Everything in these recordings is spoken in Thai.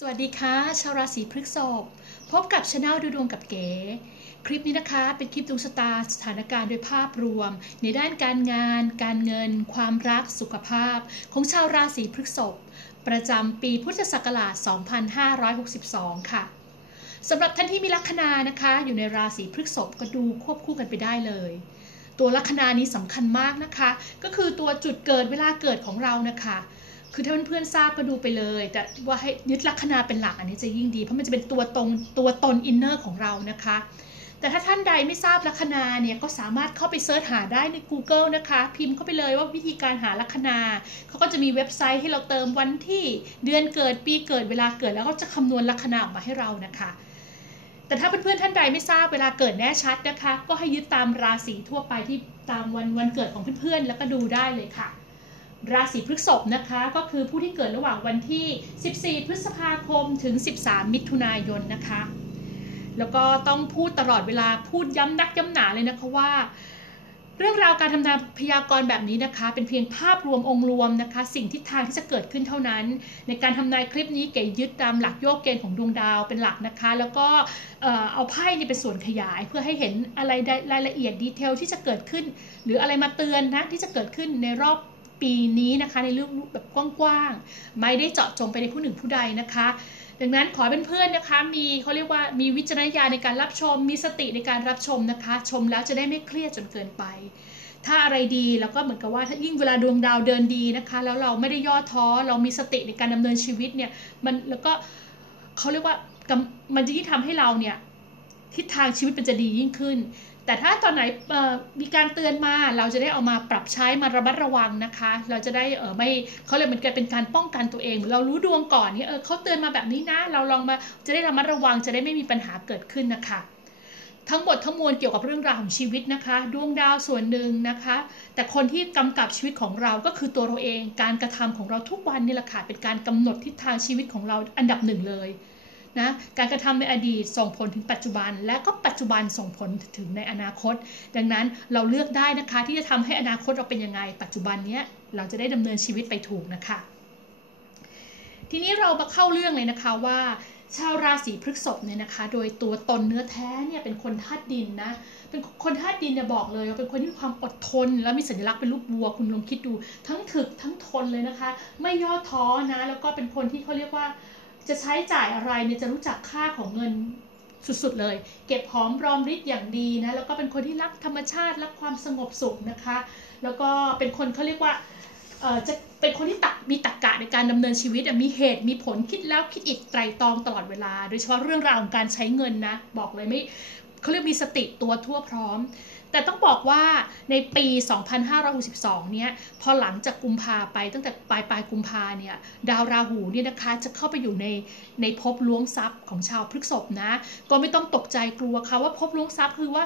สวัสดีค่ะ ชาวราศีพฤษภพบกับช anel ดูดวงกับเก๋ คลิปนี้นะคะเป็นคลิปดวงชะตาสถานการณ์โดยภาพรวม ในด้านการงาน การเงิน ความรักสุขภาพ ของชาวราศีพฤษภประจำปีพุทธศักราช 2562 ค่ะสำหรับท่านที่มีลัคนานะคะ อยู่ในราศีพฤษภก็ดูควบคู่กันไปได้เลยตัวลัคนานี้สำคัญมากนะคะ ก็คือตัวจุดเกิดเวลาเกิดของเรานะคะ คือถ้าเพื่อนๆทราบก็ดูไปเลย แต่ว่าให้ยึดลัคนาเป็นหลักอันนี้จะยิ่งดี เพราะมันจะเป็นตัวตรงตัวตนอินเนอร์ของเรานะคะ แต่ถ้าท่านใดไม่ทราบลัคนาเนี่ยก็สามารถเข้าไปเสิร์ชหาได้ใน Google นะคะ พิมพ์เข้าไปเลยว่าวิธีการหาลัคนาเขาก็จะมีเว็บไซต์ให้เราเติมวันที่เดือนเกิดปีเกิดเวลาเกิดแล้วก็จะคำนวณลัคนาออกมาให้เรานะคะแต่ถ้าเพื่อนๆท่านใดไม่ทราบเวลาเกิดแน่ชัดนะคะ ก็ให้ยึดตามราศีทั่วไปที่ตามวันวันเกิดของเพื่อนๆแล้วก็ดูได้เลยค่ะ ราศีพฤษภนะคะก็คือผู้ที่เกิดระหว่างวันที่ 14 พฤษภาคมถึง 13 มิถุนายนนะคะ แล้วก็ต้องพูดตลอดเวลาพูดย้ำนักย้ำหนาเลยนะคะว่า เรื่องราวการทำนายพยากรณ์แบบนี้นะคะ เป็นเพียงภาพรวมองค์รวมนะคะ สิ่งทิศทางที่จะเกิดขึ้นเท่านั้น ในการทำนายคลิปนี้เก๋ยึดตามหลักโยกเกณฑ์ของดวงดาวเป็นหลักนะคะ แล้วก็เอาไพ่นี่เป็นส่วนขยาย เพื่อให้เห็นอะไรรายละเอียดดีเทลที่จะเกิดขึ้น หรืออะไรมาเตือนนะที่จะเกิดขึ้นในรอบ ปีนี้นะคะในเรื่องแบบกว้างๆ ไม่ได้เจาะจงไปในผู้หนึ่งผู้ใดนะคะ ดังนั้นขอเป็นเพื่อนนะคะมีเขาเรียกว่ามีวิจารณญาณในการรับชม มีสติในการรับชมนะคะ ชมแล้วจะได้ไม่เครียดจนเกินไป ถ้าอะไรดีแล้วก็เหมือนกับว่าถ้ายิ่งเวลาดวงดาวเดินดีนะคะ แล้วเราไม่ได้ย่อท้อเรามีสติในการดำเนินชีวิตเนี่ยมันแล้วก็เขาเรียกว่ามันจะยิ่งทำให้เราเนี่ยทิศทางชีวิตมันจะดียิ่งขึ้น แต่ถ้าตอนไหนมีการเตือนมาเราจะได้เอามาปรับใช้มาระมัดระวังนะคะ เราจะได้เออไม่เขาเลยเหมือนกันเป็นการป้องกันตัวเองเหมือนเรารู้ดวงก่อนนี่เออเขาเตือนมาแบบนี้นะ เราลองมาจะได้ระมัดระวังจะได้ไม่มีปัญหาเกิดขึ้นนะคะทั้งหมดทั้งมวลเกี่ยวกับเรื่องราวของชีวิตนะคะ ดวงดาวส่วนหนึ่งนะคะ แต่คนที่กำกับชีวิตของเราก็คือตัวเราเอง การกระทำของเราทุกวันนี่แหละค่ะเป็นการกำหนดทิศทางชีวิตของเราอันดับหนึ่งเลย นะการกระทำในอดีตส่งผลถึงปัจจุบัน และก็ปัจจุบันส่งผลถึงในอนาคต ดังนั้นเราเลือกได้นะคะที่จะทำให้อนาคตเราเป็นยังไง ปัจจุบันนี้เราจะได้ดำเนินชีวิตไปถูกนะคะ ทีนี้เรามาเข้าเรื่องเลยนะคะว่าชาวราศีพฤษภเนี่ยนะคะ โดยตัวตนเนื้อแท้เนี่ยเป็นคนธาตุดินนะ เป็นคนธาตุดินเนี่ยบอกเลยว่าเป็นคนที่มีความอดทน แล้วมีสัญลักษณ์เป็นรูปวัวคุณลองคิดดู ทั้งถึกทั้งทนเลยนะคะ ไม่ย่อท้อนะ แล้วก็เป็นคนที่เขาเรียกว่า จะใช้จ่ายอะไรเนี่ยจะรู้จักค่าของเงินสุดๆเลย เก็บหอมรอมริบอย่างดีนะ แล้วก็เป็นคนที่รักธรรมชาติ รักความสงบสุขนะคะ แล้วก็เป็นคนเขาเรียกว่าจะเป็นคนที่ตักมีตรกกะในการดำเนินชีวิตมีเหตุมีผลคิดแล้วคิดอีกไตรตรองตลอดเวลา โดยเฉพาะเรื่องราวของการใช้เงินนะ บอกเลยไม่ เขาเรียกมีสติตัวทั่วพร้อม แต่ต้องบอกว่าในปี 2562 เนี่ย พอหลังจากกุมภาไปตั้งแต่ปลายปลายกุมภาเนี่ย ดาวราหูเนี่ยนะคะจะเข้าไปอยู่ในในภพล้วงทรัพย์ของชาวพฤษภนะ ก็ไม่ต้องตกใจกลัวค่ะว่าภพล้วงทรัพย์คือว่า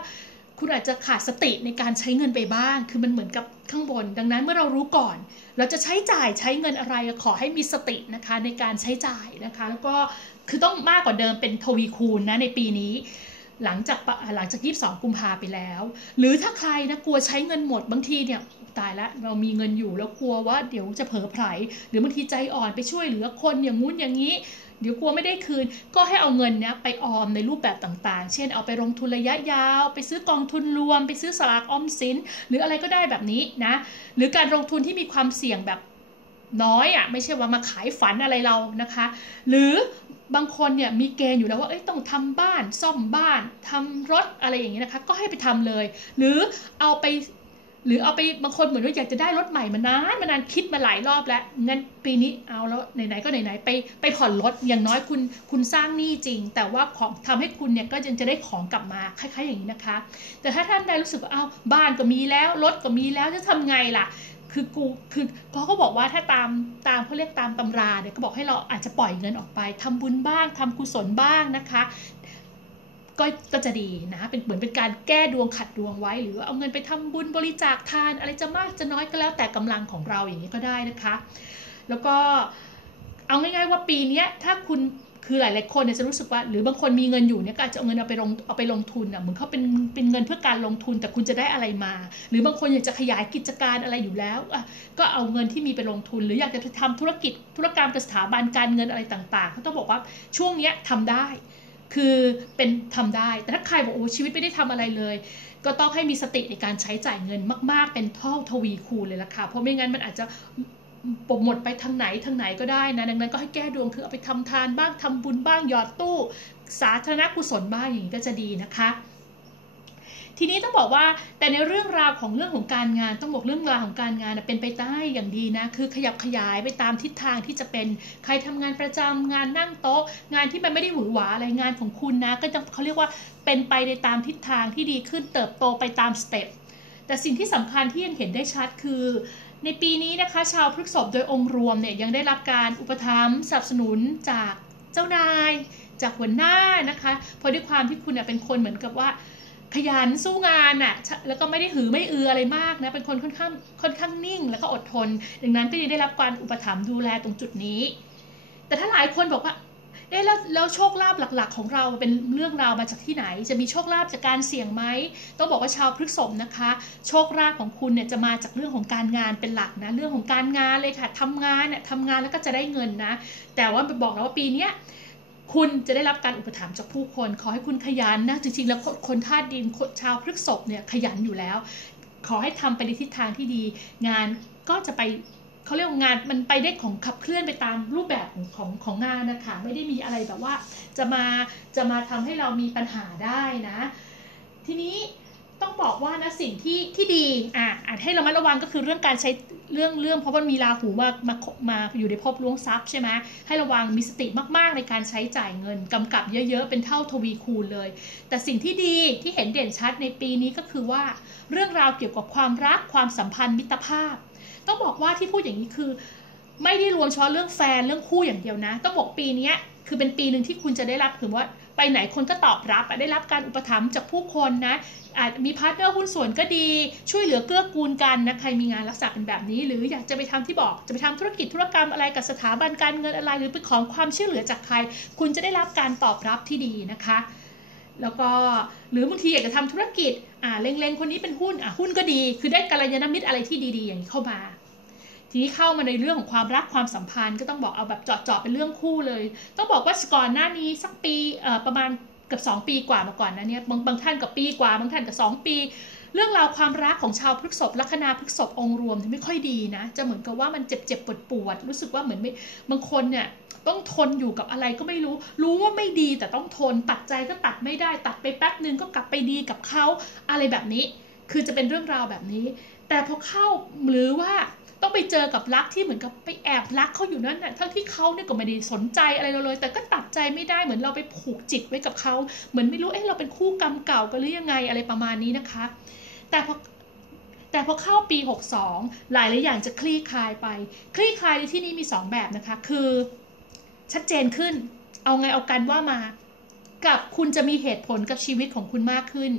คุณอาจจะขาดสติในการใช้เงินไปบ้าง คือมันเหมือนกับข้างบน ดังนั้นเมื่อเรารู้ก่อน เราจะใช้จ่ายใช้เงินอะไรขอให้มีสตินะคะในการใช้จ่ายนะคะ แล้วก็คือต้องมากกว่าเดิมเป็นทวีคูณนะในปีนี้ หลังจากหลังจาก22กุมภาไปแล้ว หรือถ้าใครนะกลัวใช้เงินหมดบางทีเนี่ยตายล้วเรามีเงินอยู่แล้วกลัวว่าเดี๋ยวจะเผลอไผลหรือบางทีใจอ่อนไปช่วยเหลือคนอย่างงู้นอย่างนี้ เดี๋ยวกลัวไม่ได้คืน ก็ให้เอาเงินเนี้ยไปออมในรูปแบบต่างๆ เช่นเอาไปลงทุนระยะยาว ไปซื้อกองทุนรวม ไปซื้อสลากออมสินหรืออะไรก็ได้แบบนี้นะหรือการลงทุนที่มีความเสี่ยงแบบ น้อยอะ่ะไม่ใช่ว่ามาขายฝันอะไรเรานะคะ หรือบางคนเนี่ยมีเกณฑ์อยู่แล้วว่าเอ้ยต้องทำบ้านซ่อมบ้านทำรถอะไรอย่างเงี้ยนะคะ ก็ให้ไปทำเลย หรือเอาไปหรือเอาไปบางคนเหมือนว่าอยากจะได้รถใหม่มานานมานานคิดมาหลายรอบแล้วงั้นปีนี้เอาแล้วไหนๆก็ไหนๆไปไปผ่อนรถอย่างน้อยคุณคุณสร้างหนี้จริง แต่ว่าของทำให้คุณเนี่ยก็ยังจะได้ของกลับมาคล้ายๆอย่างนี้นะคะ แต่ถ้าท่านใดรู้สึกว่าเอ้าบ้านก็มีแล้วรถก็มีแล้วจะทำไงล่ะ คือกูคือเขาก็บอกว่าถ้าตามตามเขาเรียกตามตำราเนี่ยก็บอกให้เราอาจจะปล่อยเงินออกไปทำบุญบ้างทำกุศลบ้างนะคะ ก็ก็จะดีนะเป็นเหมือนเป็นการแก้ดวงขัดดวงไว้ หรือเอาเงินไปทำบุญบริจาคทาน อะไรจะมากจะน้อยก็แล้วแต่กำลังของเราอย่างนี้ก็ได้นะคะ แล้วก็เอาง่ายๆว่าปีนี้ถ้าคุณ คือหลายๆคนเนี่ยจะรู้สึกว่า หรือบางคนมีเงินอยู่เนี่ยก็อาจจะเอาเงินเอาไปลงเอาไปลงทุนอะเหมือนเขาเป็นเป็นเงินเพื่อการลงทุนแต่คุณจะได้อะไรมา หรือบางคนอยากจะขยายกิจการอะไรอยู่แล้วอะก็เอาเงินที่มีไปลงทุน หรืออยากจะทำธุรกิจธุรกรรมกับสถาบันการเงินอะไรต่างๆเขาต้องบอกว่าช่วงเนี้ยทำได้ คือเป็นทำได้ แต่ถ้าใครบอกโอ้ชีวิตไม่ได้ทำอะไรเลยก็ต้องให้มีสติในการใช้จ่ายเงินมาก ๆ เป็นเท่าทวีคูณเลยล่ะค่ะ เพราะไม่งั้นมันอาจจะ หมดไปทางไหนทางไหนก็ได้นะดังนั้นก็ให้แก้ดวงคือเอาไปทำทานบ้างทำบุญบ้างหยอดตู้ สาธารณกุศลบ้างอย่างนี้ก็จะดีนะคะ ทีนี้ต้องบอกว่าแต่ในเรื่องราวของเรื่องของการงานต้องบอกเรื่องราวของการงานเป็นไปได้อย่างดีนะคือขยับขยายไปตามทิศทางที่จะเป็นใครทำงานประจำงานนั่งโต๊ะ งานที่มันไม่ได้หวือหวาอะไรงานของคุณนะ ก็จะเขาเรียกว่าเป็นไปในตามทิศทางที่ดีขึ้นเติบโตไปตามสเต็ปแต่สิ่งที่สำคัญที่ยังเห็นได้ชัดคือ ในปีนี้นะคะ ชาวพฤกษบโดยองค์รวมเนี่ยยังได้รับการอุปถัมภ์สนับสนุนจากเจ้านาย จากหัวหน้านะคะเพราะด้วยความที่คุณเป็นคนเหมือนกับว่าขยันสู้งานอะ่ะแล้วก็ไม่ได้หือไม่อืออะไรมากนะเป็นคนค่อนข้างค่อนข้างนิ่ง แล้วก็อดทน ดังนั้นก็ยังได้รับการอุปถัมภ์ดูแลตรงจุดนี้ แต่ถ้าหลายคนบอกว่า เอ๊ะแล้วแล้วโชคลาภหลัก ๆ ของเราเป็นเรื่องราวมาจากที่ไหน จะมีโชคลาภจากการเสี่ยงไหมต้องบอกว่าชาวพฤกษภนะคะ โชคลาภของคุณเนี่ยจะมาจากเรื่องของการงานเป็นหลักนะเรื่องของการงานเลยค่ะทำงานเนี่ยทำงานแล้วก็จะได้เงินนะ แต่ว่าบอกแล้วว่าปีนี้คุณจะได้รับการอุปถัมภ์จากผู้คน ขอให้คุณขยันนะ จริงๆ แล้วคนธาตุดินชาวพฤกษภเนี่ยขยันอยู่แล้ว ขอให้ทำไปในทิศทางที่ดี งานก็จะไป เขาเรียกงานมันไปได้ของขับเคลื่อนไปตามรูปแบบของของของงานนะคะไม่ได้มีอะไรแบบว่าจะมาจะมาทำให้เรามีปัญหาได้นะ ทีนี้ต้องบอกว่านะสิ่งที่ที่ดีอะอาจให้เรามาระวังก็คือเรื่องการใช้เรื่องเรื่องเพราะมันมีราหูมามามาอยู่ในภพล้วงทรัพย์ใช่ไหมให้ระวังมีสติมากๆในการใช้จ่ายเงินกำกับเยอะๆ เป็นเท่าทวีคูณเลย แต่สิ่งที่ดีที่เห็นเด่นชัดในปีนี้ก็คือว่า เรื่องราวเกี่ยวกับความรักความสัมพันธ์มิตรภาพ ต้องบอกว่าที่พูดอย่างนี้คือ ไม่ได้รวมเฉพาะเรื่องแฟนเรื่องคู่อย่างเดียวนะ ต้องบอกปีนี้คือเป็นปีหนึ่งที่คุณจะได้รับถือว่าไปไหนคนก็ตอบรับได้รับการอุปถัมภ์จากผู้คนนะอาจมีพาร์ทเนอร์หุ้นส่วนก็ดี ช่วยเหลือเกื้อกูลกันนะใครมีงานลักษณะเป็นแบบนี้ หรืออยากจะไปทำที่บอกจะไปทำธุรกิจธุรกรรมอะไรกับสถาบันการเงินอะไร หรือไปขอความช่วยเหลือจากใคร คุณจะได้รับการตอบรับที่ดีนะคะ แล้วก็หรือบางทีอยากจะทำธุรกิจอ่าเล็งๆ คนนี้เป็นหุ้นอ่าหุ้นก็ดี คือได้กัลยาณมิตรอะไรที่ดีๆ อย่างนี้เข้ามา ทีนี้เข้ามาในเรื่องของความรักความสัมพันธ์ก็ต้องบอกเอาแบบเจาะๆเป็นเรื่องคู่เลย ต้องบอกว่าก่อนหน้านี้สักปีเอ่อประมาณเกือบ2 ปีกว่ามาก่อนนะเนี่ยบางบางท่านกับปีกว่าบางท่านกับ 2 ปี เรื่องราวความรักของชาวพฤกษภลัคนาพฤกษภองค์รวมไม่ค่อยดีนะจะเหมือนกับว่ามันเจ็บเจ็บปวดปวดรู้สึกว่าเหมือนไม่บางคนเนี่ย ต้องทนอยู่กับอะไรก็ไม่รู้ รู้ว่าไม่ดีแต่ต้องทนตัดใจก็ตัดไม่ได้ ตัดไปแป๊บนึงก็กลับไปดีกับเขาอะไรแบบนี้ คือจะเป็นเรื่องราวแบบนี้ แต่พอเข้าหรือว่าต้องไปเจอกับรักที่เหมือนกับไปแอบรักเขาอยู่นั่นน่ะทั้งที่เขาเนี่ยก็ไม่ได้สนใจอะไรเราเลย แต่ก็ตัดใจไม่ได้เหมือนเราไปผูกจิตไว้กับเขาเหมือนไม่รู้เอ๊ะเราเป็นคู่กรรมเก่ากันหรือยังไงอะไรประมาณนี้นะคะ แต่พอแต่พอเข้าปี 62 หลายหลายอย่างจะคลี่คลายไป คลี่คลายในที่นี้มี 2 แบบนะคะ คือ ชัดเจนขึ้น เอาไงเอากันว่ามา กับคุณจะมีเหตุผลกับชีวิตของคุณมากขึ้น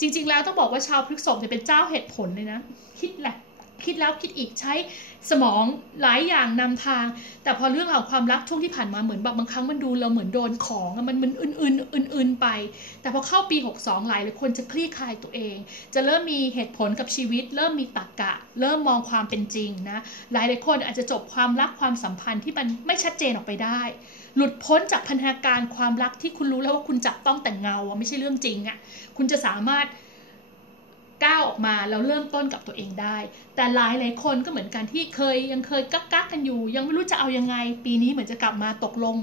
จริง ๆ แล้วต้องบอกว่าชาวพฤกษภจะเป็นเจ้าเหตุผลเลยนะ คิดแหละ คิดแล้วคิดอีกใช้สมองหลายอย่างนำทาง แต่พอเรื่องของความรักช่วงที่ผ่านมาเหมือนบางครั้งมันดูเราเหมือนโดนของมันมันอื่นๆอื่นๆไป แต่พอเข้าปี 62 หลายหลายคนจะคลี่คลายตัวเอง จะเริ่มมีเหตุผลกับชีวิต เริ่มมีตรรกกะ เริ่มมองความเป็นจริงนะหลายหลายคนอาจจะจบความรักความสัมพันธ์ที่มันไม่ชัดเจนออกไปได้ หลุดพ้นจากพันธนาการความรักที่คุณรู้แล้วว่าคุณจับต้องแต่เงาไม่ใช่เรื่องจริงอะ่ะคุณจะสามารถ ก้าวออกมาแล้วเริ่มต้นกับตัวเองได้ แต่หลายหลายคนก็เหมือนกันที่เคยยังเคยกักกักกันอยู่ ยังไม่รู้จะเอายังไง ปีนี้เหมือนจะกลับมาตกลง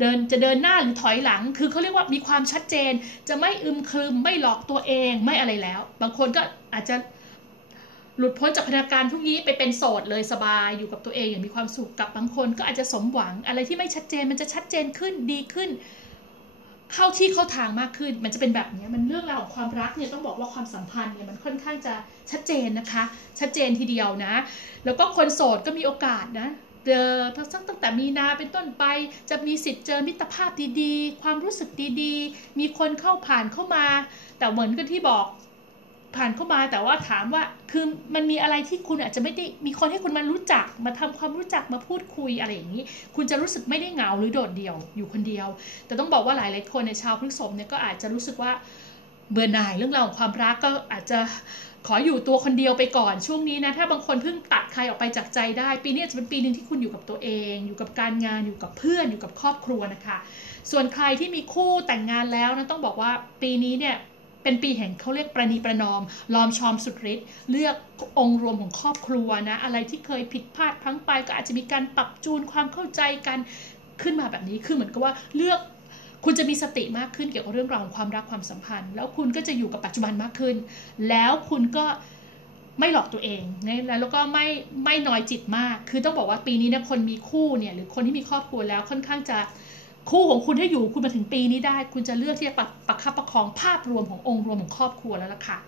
เดินจะเดินหน้าหรือถอยหลัง คือเขาเรียกว่ามีความชัดเจน จะไม่อึมครึมไม่หลอกตัวเองไม่อะไรแล้ว บางคนก็อาจจะหลุดพ้นจากพนักการทุกนี้ไปเป็นโสดเลยสบายอยู่กับตัวเองอย่างมีความสุขกับบางคนก็อาจจะสมหวังอะไรที่ไม่ชัดเจนมันจะชัดเจนขึ้นดีขึ้น เข้าที่เข้าทางมากขึ้น มันจะเป็นแบบนี้มันเรื่องราวของความรักเนี่ยต้องบอกว่าความสัมพันธ์เนี่ยมันค่อนข้างจะชัดเจนนะคะ ชัดเจนทีเดียวนะ แล้วก็คนโสดก็มีโอกาสนะเจอตั้งแต่มีนาเป็นต้นไปจะมีสิทธิ์เจอมิตรภาพดีๆ ความรู้สึกดีๆ มีคนเข้าผ่านเข้ามา แต่เหมือนกันที่บอก ผ่านเข้ามาแต่ว่าถามว่าคือมันมีอะไรที่คุณอาจจะไม่ได้มีคนให้คุณมารู้จัก มาทำความรู้จักมาพูดคุยอะไรอย่างนี้ คุณจะรู้สึกไม่ได้เหงาหรือโดดเดี่ยวอยู่คนเดียว แต่ต้องบอกว่าหลายหลายคนในชาวพฤษภเนี่ยก็อาจจะรู้สึกว่าเบื่อหน่ายเรื่องราวของความรักก็อาจจะขออยู่ตัวคนเดียวไปก่อนช่วงนี้นะ ถ้าบางคนเพิ่งตัดใครออกไปจากใจได้ ปีนี้จะเป็นปีหนึ่งที่คุณอยู่กับตัวเอง อยู่กับการงานอยู่กับเพื่อนอยู่กับครอบครัวนะคะ ส่วนใครที่มีคู่แต่งงานแล้วนะต้องบอกว่าปีนี้เนี่ย เป็นปีแห่งเขาเรียกประนีประนอม ลอมชอมสุดฤทธิ์เลือกองค์รวมของครอบครัวนะ อะไรที่เคยผิดพลาดพังไปก็อาจจะมีการปรับจูนความเข้าใจกันขึ้นมาแบบนี้คือเหมือนกับว่าเลือกคุณจะมีสติมากขึ้นเกี่ยวกับเรื่องราวของความรักความสัมพันธ์ แล้วคุณก็จะอยู่กับปัจจุบันมากขึ้น แล้วคุณก็ไม่หลอกตัวเองนะแล้วก็ไม่ไม่น้อยจิตมาก คือต้องบอกว่าปีนี้นะคนมีคู่เนี่ยหรือคนที่มีครอบครัวแล้วค่อนข้างจะ คู่ของคุณถ้อยู่คุณมาถึงปีนี้ได้ คุณจะเลือกที่จะประประคับประคองภาพรวมขององค์รวมของครอบครัวแล้วล่ะค่ะ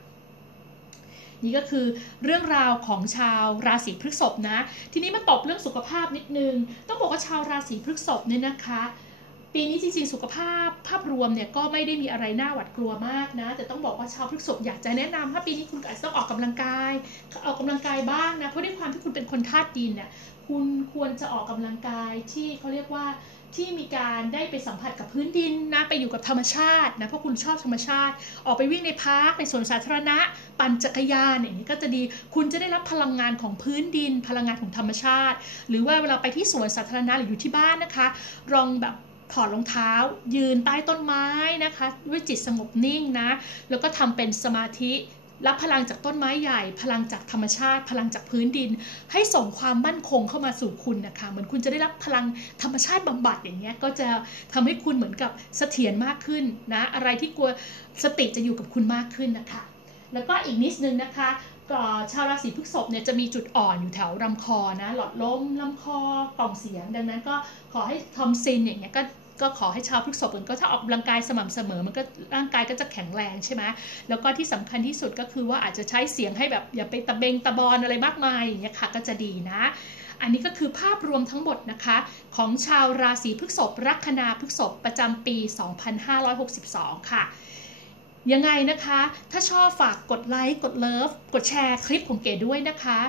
นี่ก็คือเรื่องราวของชาวราศีพฤษภนะ ทีนี้มาตบเรื่องสุขภาพนิดนึง ต้องบอกว่าชาวราศีพฤษภเนี่ยนะคะ ปีนี้จริงๆ สุขภาพภาพรวมเนี่ยก็ไม่ได้มีอะไรน่าหวาดกลัวมากนะ แต่ต้องบอกว่าชาวพฤษภอยากจะแนะนำถ้าปีนี้คุณอาจจะต้องออกกำลังกาย ออกกำลังกายบ้างนะ เพราะด้วยความที่คุณเป็นคนธาตุดินเนี่ย คุณควรจะออกกำลังกายที่เขาเรียกว่า ที่มีการได้ไปสัมผัสกับพื้นดินนะไปอยู่กับธรรมชาตินะเพราะคุณชอบธรรมชาติ ออกไปวิ่งในพาร์คในสวนสาธารณะ ปั่นจักรยานอย่างนี้ก็จะดีคุณจะได้รับพลังงานของพื้นดิน พลังงานของธรรมชาติ หรือว่าเวลาไปที่สวนสาธารณะหรืออยู่ที่บ้านนะคะลองแบบถอดรองเท้า ยืนใต้ต้นไม้นะคะ ด้วยจิตสงบนิ่งนะ แล้วก็ทำเป็นสมาธิ รับพลังจากต้นไม้ใหญ่ พลังจากธรรมชาติ พลังจากพื้นดิน ให้ส่งความมั่นคงเข้ามาสู่คุณนะคะเหมือนคุณจะได้รับพลังธรรมชาติบำบัดอย่างเงี้ยก็จะทำให้คุณเหมือนกับเสถียรมากขึ้นนะอะไรที่กลัวสติจะอยู่กับคุณมากขึ้นนะคะแล้วก็อีกนิดนึงนะคะก็ชาวราศีพฤษภเนี่ยจะมีจุดอ่อนอยู่แถวลำคอนะหลอดลมลำคอกล่องเสียง ดังนั้นก็ขอให้ทอมซินอย่างเงี้ยก็ ก็ขอให้ชาวพฤษภก็ถ้าออกกำลังกายสม่ำเสมอ มันก็ร่างกายก็จะแข็งแรงใช่ไหมแล้วก็ที่สำคัญที่สุดก็คือว่าอาจจะใช้เสียงให้แบบอย่าไปตะเบงตะบอนอะไรมากมายอย่างเงี้ยค่ะก็จะดีนะ อันนี้ก็คือภาพรวมทั้งหมดนะคะ ของชาวราศีพฤษภลัคนาพฤษภประจำปี 2562 ค่ะ ยังไงนะคะ ถ้าชอบฝากกดไลค์ กดเลิฟ กดแชร์คลิปของเก๋ด้วยนะคะ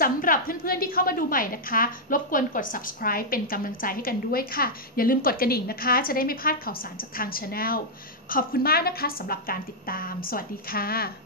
สำหรับเพื่อนๆที่เข้ามาดูใหม่นะคะ รบกวนกด subscribe เป็นกำลังใจให้กันด้วยค่ะ อย่าลืมกดกระดิ่งนะคะ จะได้ไม่พลาดข่าวสารจากทางช anel ขอบคุณมากนะคะสำหรับการติดตาม สวัสดีค่ะ